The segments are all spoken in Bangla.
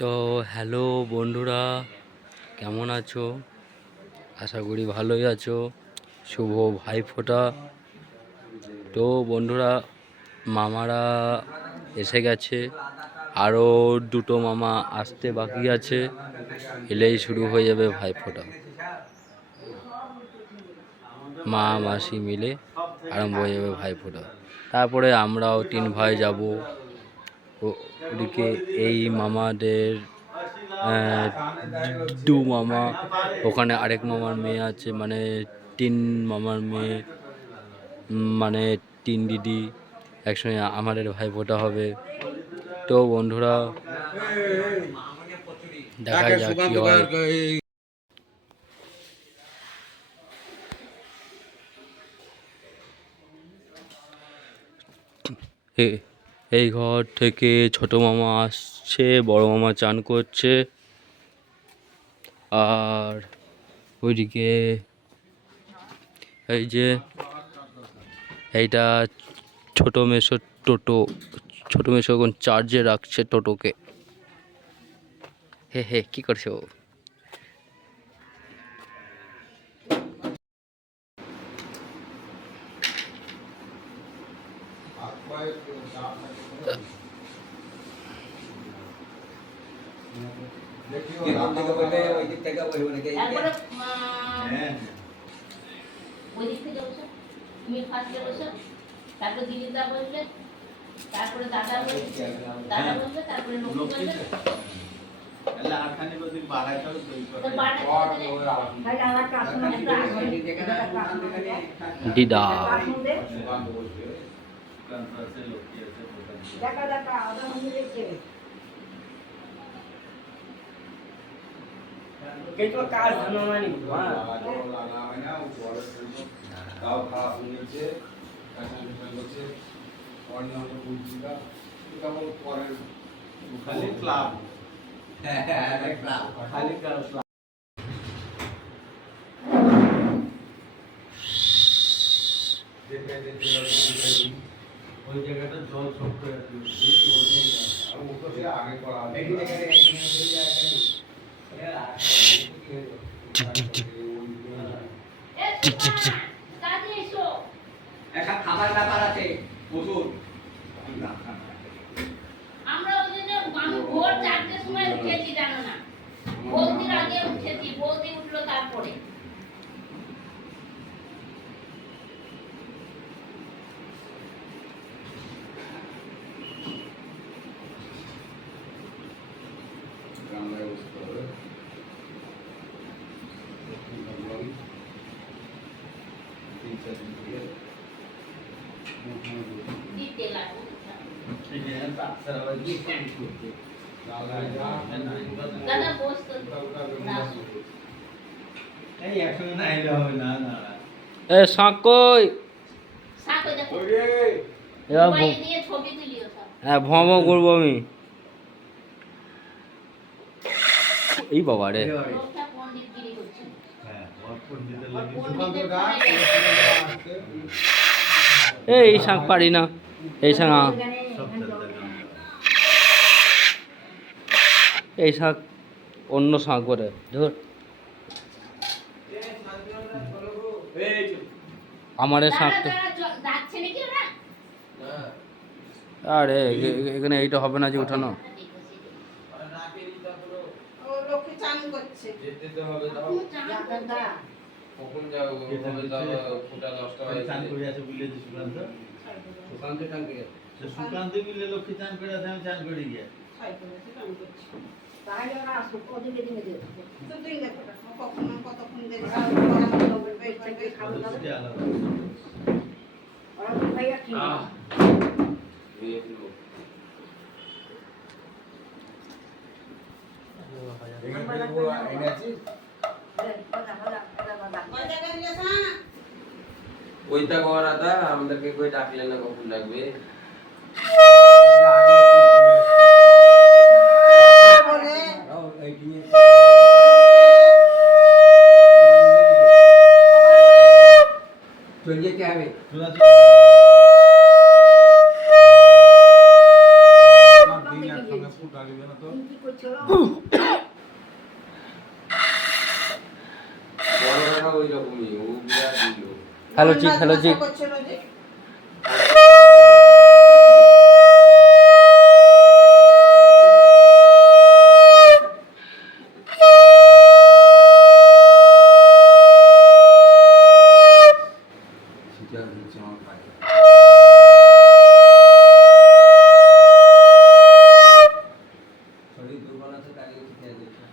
তো হ্যালো বন্ধুরা, কেমন আছো? আশা করি ভালোই আছো। শুভ ভাইফোঁটা তো বন্ধুরা, মামারা এসে গেছে। আরও দুটো মামা আসতে বাকি আছে। এলেই শুরু হয়ে যাবে ভাইফোঁটা মা, মাসি মিলে আরম্ভ হয়ে যাবে ভাইফোঁটা তারপরে আমরাও তিন ভাই যাব। ওদিকে এই মামাদের দু মামা ওখানে আরেক মামার মেয়ে আছে মানে তিন মামার মেয়ে মানে তিন দিদি একসঙ্গে আমাদের ভাইফোঁটা হবে। তো বন্ধুরা দেখা যাক কি হয়। এ- এই ঘর থেকে ছোট মামা আসছে, বড় মামা চান করছে। আর ওইদিকে এই যে এইটা ছোট মেশো টোটো, ছোট মেশো এখন চার্জে রাখছে টোটোকে। হে হে, কি করছ একবারে ওই দিক থেকে বলব নাকি হ্যাঁ ওই দিক থেকে বসো তুমি ফার্স্টে বসো তারপর দিদিদা বসবে তারপরে দাদা বসবে দাদা বসবে তারপরে লক্ষ্মী বসবে তো বাড়া তাহলে আমার একটা আছে। দিদা আসন দে। দেখা দেখা আধা মন্দির দেখছে খালি ক্লাব হ্যাঁ খালি ক্লাব ওই জায়গাটা জল ছোট্ট আগে করা টিক টিক টিক এ টিক টিক টিক কাজে এসো একটা খাবার ব্যাপার আছে আমরা ওই ভোর চারটের সময় উঠেছি, জানো না? বৌদির আগে উঠেছি, বৌদি উঠল তারপরে। দিতে লাগবে দাদা বসতো এই একসঙ্গে না হবে না না না। এ সাঁকই সাথে দেখো এবার দিয়ে ছবি তুলিও হ্যাঁ ভঁ ভঁ করব আমি। এই বাবা রে। হ্যাঁ, পণ্ডিতের লাগে পণ্ডিতের সুকান্ত গাছ, ঘরে গেছে। এই এই শাঁখ পারি না এই শাঁখ। এই শাঁখ অন্য শাঁখ করে ধর আমার নাকি ওরা? আরে এখানে এইটা হবে না যে উঠানো করছ? কখন যাব এটা কবে যাব ফুটা দশটা ওই চান করে আছে বুঝলে যে সুকান্ত? সুকান্ত টাঙ্কি সে সুকান্ত মিলে লক্ষ্মী চান করে আছে আমি চান করে গিয়ে। ছাই ওইটা কর আদা আমাদেরকে কই ডাকলে না কখন ডাকবে? বলে, চলে যেতে হবে সুকান্ত দিন একসঙ্গে ফুটা দিবে না তো করছ বড়রা ওই রকমই ও বিরাট দিল হ্যালো চিক হ্যালো চিক শরীর দুর্বল আছে তাই একটু খেয়ে দিচ্ছে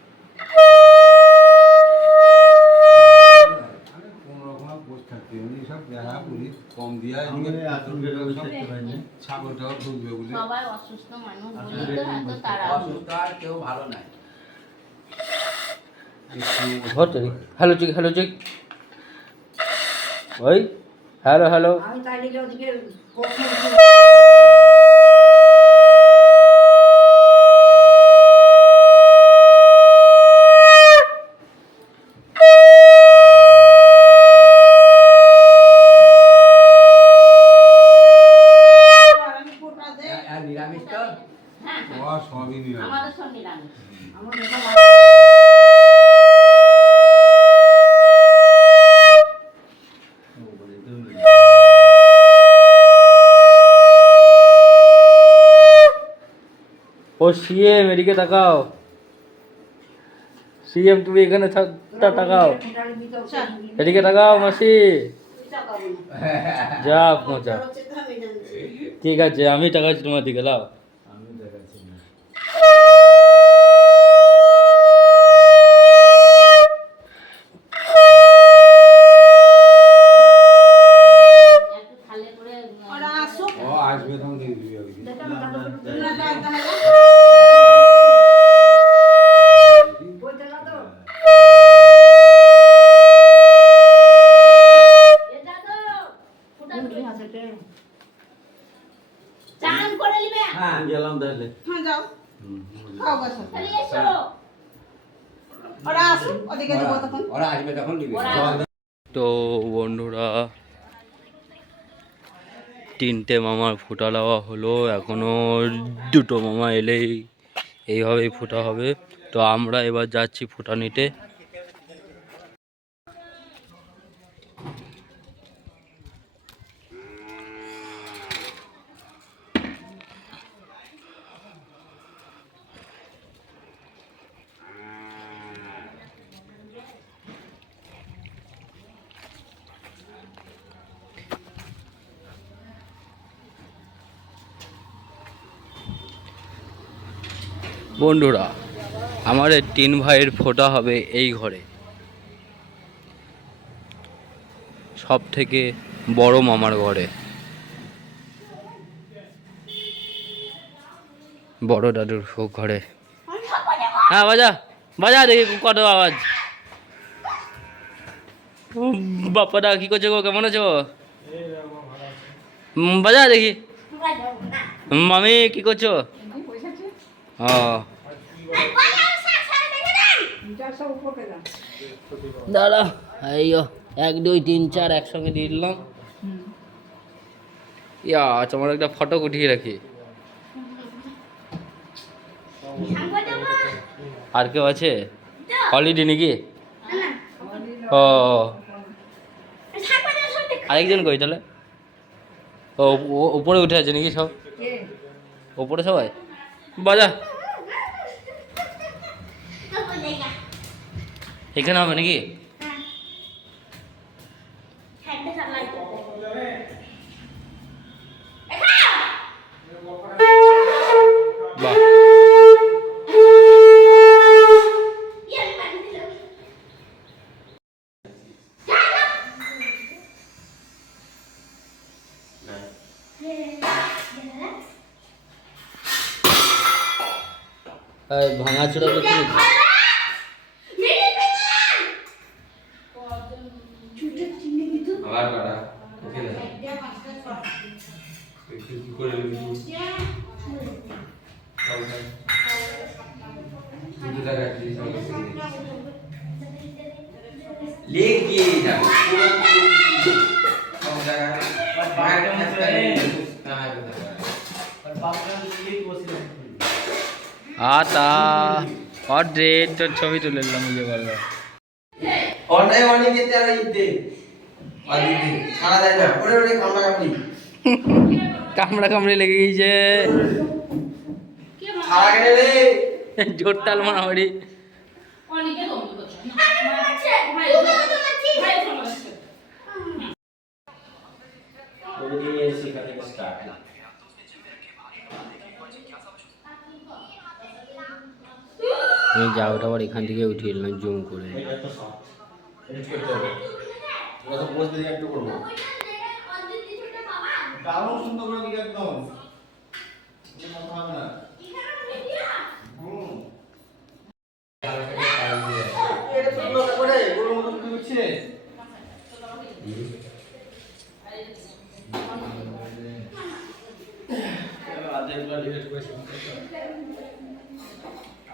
আমি কোনো রকম বসে থাকতে এমনি সব দেখা করি কম দিয়া আমাদের এদিকে আসল বেরোবে থাকতে পারিনি ছাগলটাও ঢুকবে বলে সবাই অসুস্থ মানুষ বলি তো এত তারা অসুস্থ আর ভালো হ্যালো চিক হ্যালো চিক ওই হ্যালো হ্যালো আমি তাই নিলে ওদিকে কখন আর নিরামিষ তো হ্যাঁ ও সবই নিয়ে আমাদের সব নিরামিষ আমার দেখা ও সিএম এদিকে তাকাও। সিএম তুমি এখানে তাকাও। এদিকে তাকাও মাসি। যা মজা। ঠিক আছে আমি টাকা তোমার দিকে লাও আমি দেখাচ্ছি না একটু থালে করে ও আসবে তখন দিয়ে দিবি আর কি বইতে না তো এটা তো ফুটা তুমি আছে কে চান করে নিবে হ্যাঁ গেলাম তাহলে তাহলে এসো ওরা আসবে তখন নিবি ওরা তো বন্ধুরা তিনটে মামার ফুটা দেওয়া হলো এখনও দুটো মামা এলেই এইভাবেই ফুটা হবে। তো আমরা এবার যাচ্ছি ফুটা নিতে। বন্ধুরা, আমাদের তিন ভাইয়ের ফোটা হবে এই ঘরে। সব থেকে বড় মামার ঘরে। বড় দাদুর ঘরে। হ্যাঁ বাজা বাজা দেখি কত আওয়াজ। বাপ্পাদা, কি করছ গো? কেমন আছো? বাজা দেখি। মামি, কি করছ ও যা সব উপর পেলাম দাঁড়া এইও এক দুই তিন চার একসঙ্গে দিয়ে দিলাম। ইয়া তোমার একটা ফটো উঠিয়ে রাখি। আর কেউ আছে? হলিডে নাকি? ও আরেকজন কই তাহলে? ও ও- উপরে উঠে আছে নাকি সব? উপরে সবাই? বাজা এখানে হবে নাকি ভাঙাচোরা করতে আবার কাটা ওকে না একটু কি করে নিবি শুধু টাকা দিয়ে অড্রেট তোর ছবি তুলে নিলাম বলল অনেক অনেক যেতে আর ইতে অদিতে যায় না। ওরে ওরে কামড়া কামড়ি। কামড়া কামড়ি লেগে গেছে। ছাড়া গেলে রে জোরটাল মারামারি ওদিকে থেকে স্টার্ট আমি যাওয়াটা আবার এখান থেকে উঠিয়ে এলাম জুম করে।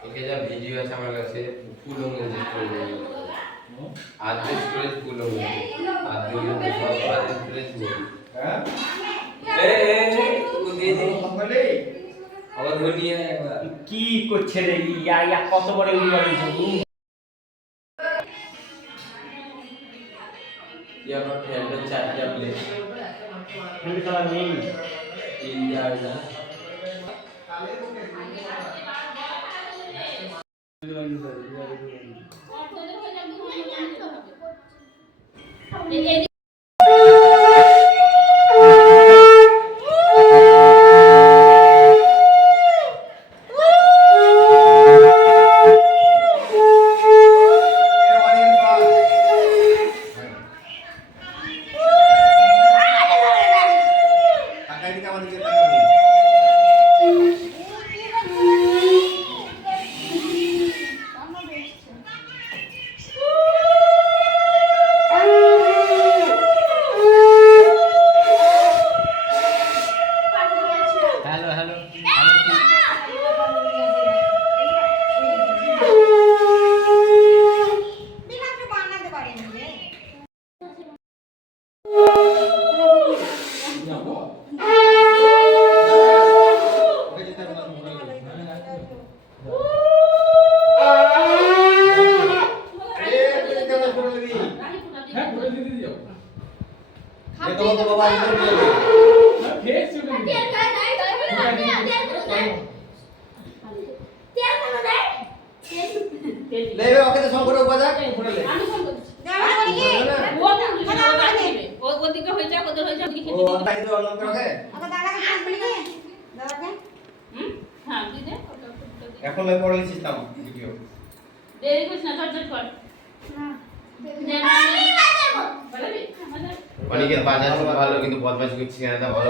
এখানে যা ভিডিও আছে আমার কাছে ফুল ইংলিশ করে আর্ধেক স্টোরেজ ফুল ইংলিশ আর্ধেক ইংলিশ সব স্টোরেজ হ্যাঁ? এ এ ও আবার ধনিয়া একবার। কি করছে রে ইয়া ইয়া কত বড় উড়িয়া দিছে ইয়া আমার ফ্রেন্ডের চারটা প্লেট ফ্রেন্ড কালার নেই ইন্ডিয়া তো? হ্যাঁ এখন লাই পড়ে সিস্টেম ভিডিও। দেরি করিস না চট চট কর দে, বলবি? আমাদের অনেকের বাজার ভালো কিন্তু বদমাশ করছি না ভালো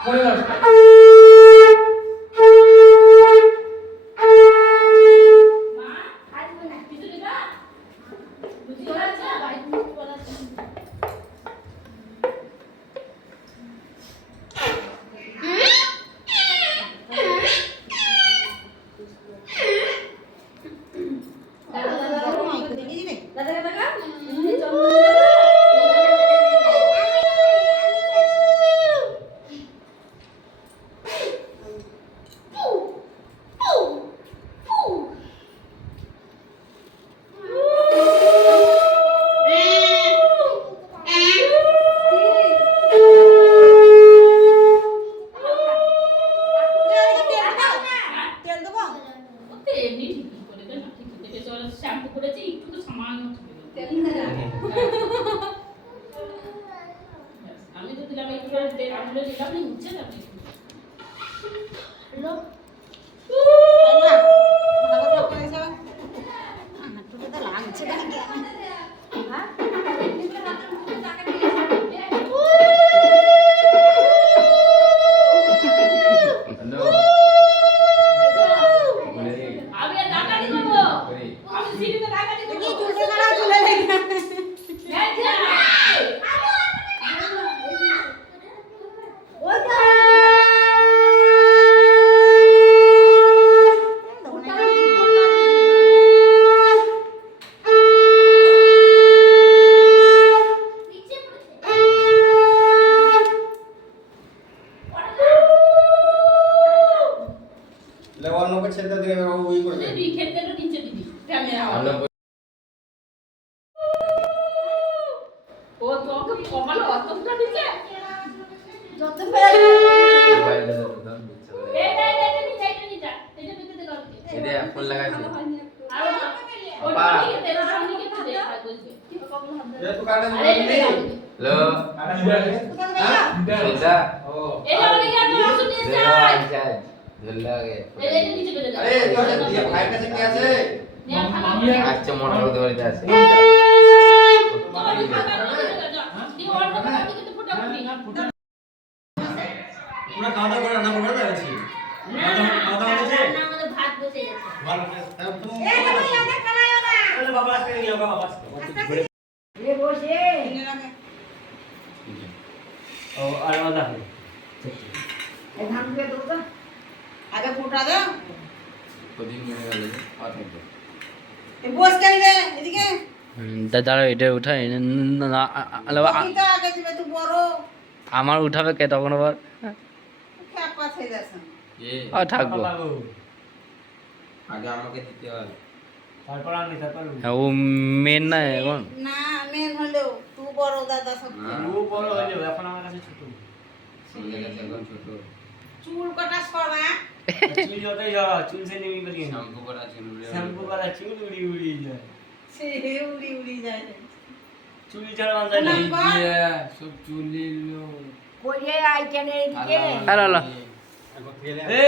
হবে না মা কিছু দিবা বুঝি ওরা আছে বাড়িতে ওরা আছে ওতে এমনি ঠিকই করে দে না ঠিকই করে চল শ্যাম্পু করেছি একটু তো সামান্য ব্যাস, আমি তো দিলাম একটু আমি দিলাম না আচ্ছা মনে করতে পারি আছে তোমরা খাওয়া দাওয়া করে রান্না করে খাওয়া দাওয়া হয়েছে ভাত বসে গেছে বাবা আসতে বাবা আসতে ও আর হবে আগে ফোটা দাও মনে এটা না, আগে তুই বড় আমার উঠাবে কে তখন আবার? থাকব। আগে আমাকে দিতে হবে। হ্যাঁ, ও মেন না এখন? না মেন হলেও। তুই বড় দাদা সব ও বড় হয়ে এখন আমার কাছে ছোট। আমাদের কাছে এখন ছোট। চুল কাটা সরা? চুল যতই যা চুল সে নেমি করি শ্যাম্পু করা চুল উড়ে শ্যাম্পু করা চুল উড়ি উড়ি যায়। সে উড়ি উড়ি যায়। চুল ছাড়া যায় না। সব চুলি কইয়ে আইটেন এদিকে। হ্যালো হ্যালো এ